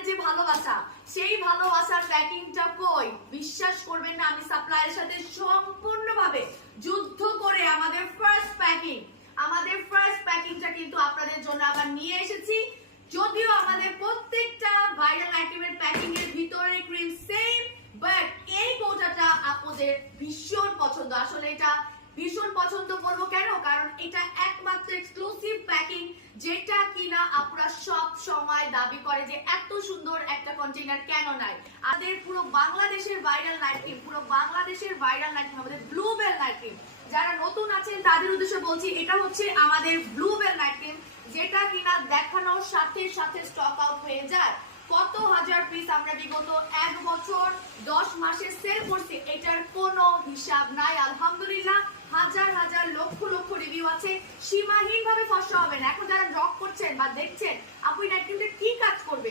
আপনাদের যে ভালোবাসা, সেই ভালোবাসার প্যাকিংটা কই? বিশ্বাস করবেন না, আমি সাপ্লায়ারের সাথে সম্পূর্ণভাবে যুদ্ধ করে আমাদের ফার্স্ট প্যাকিংটা কিন্তু আপনাদের জন্য আবার নিয়ে এসেছি। যদিও আমাদের প্রত্যেকটা ভাইরাল আইটেমের প্যাকিং এর ভিতরে ক্রিম সেম, বাট এই কৌটাটা আপনাদের ভীষণ পছন্দ। আসলে এটা ভীষণ পছন্দ করবো কেন? কারণ এটা একমাত্র এক্সক্লুসিভ প্যাকিং, যেটা কিনা আপনারা সব সময় দাবি করে যে এত সুন্দর একটা কন্টেইনার কেন নাই। আমাদের পুরো বাংলাদেশের ভাইরাল নাইট ক্রিম, আমাদের ব্লুবেল নাইট ক্রিম। যারা নতুন আছেন তাদের উদ্দেশ্যে বলছি, এটা হচ্ছে আমাদের ব্লুবেল নাইট ক্রিম, যেটা কিনা দেখানোর সাথে সাথে স্টক আউট হয়ে যায়। কত হাজার পিস আমরা বিগত 1 বছর 10 মাসে সেল করছি, এটার কোনো হিসাব নাই। আলহামদুলিল্লাহ, হাজার লক্ষ রিভিউ আছে, সীমাহীন ভাবে ফসা হবে না। এখন যারা ড্রপ করছেন বা দেখছেন আপু এই নাইট ক্রিমটা কি কাজ করবে,